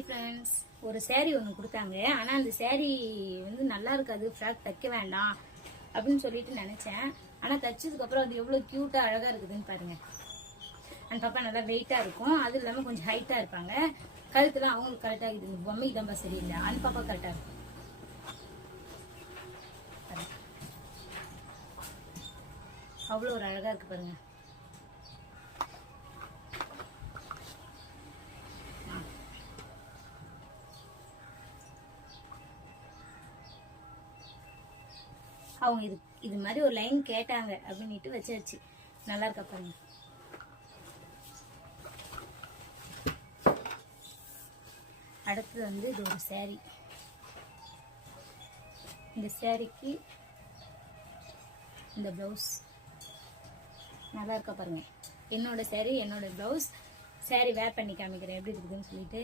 Hi friends, ஒரு சேரீ ஒன்று கொடுத்தாங்க. ஆனால் அந்த சேரீ வந்து நல்லா இருக்காது, ஃப்ராக் தைக்க வேண்டாம் அப்படின்னு சொல்லிட்டு நினச்சேன். ஆனால் தைச்சதுக்கப்புறம் அது எவ்வளோ க்யூட்டாக அழகாக இருக்குதுன்னு பாருங்கள். அந்த பாப்பா நல்லா வெயிட்டாக இருக்கும், அது இல்லாமல் கொஞ்சம் ஹைட்டாக இருப்பாங்க. கழுத்துலாம் அவங்களுக்கு கரெக்டாக இருக்குது. இந்த பொம்மைக்கு தான்ப்பா சரியில்லை, அந்த பாப்பா கரெக்டாக இருக்கும். அவ்வளோ ஒரு அழகாக இருக்குது பாருங்கள். அவங்க இது மாதிரி ஒரு லைன் கேட்டாங்க அப்படின்ட்டு வச்சாச்சு. நல்லா இருக்கா பாருங்க. அடுத்தது வந்து இது ஒரு சேரீ. இந்த சேரீக்கு இந்த ப்ளவுஸ் நல்லா இருக்கா பாருங்க. என்னோட சேரீ, என்னோட ப்ளவுஸ். சேரீ வேர் பண்ணி காமிக்கிறேன் எப்படி இருக்குதுன்னு சொல்லிட்டு.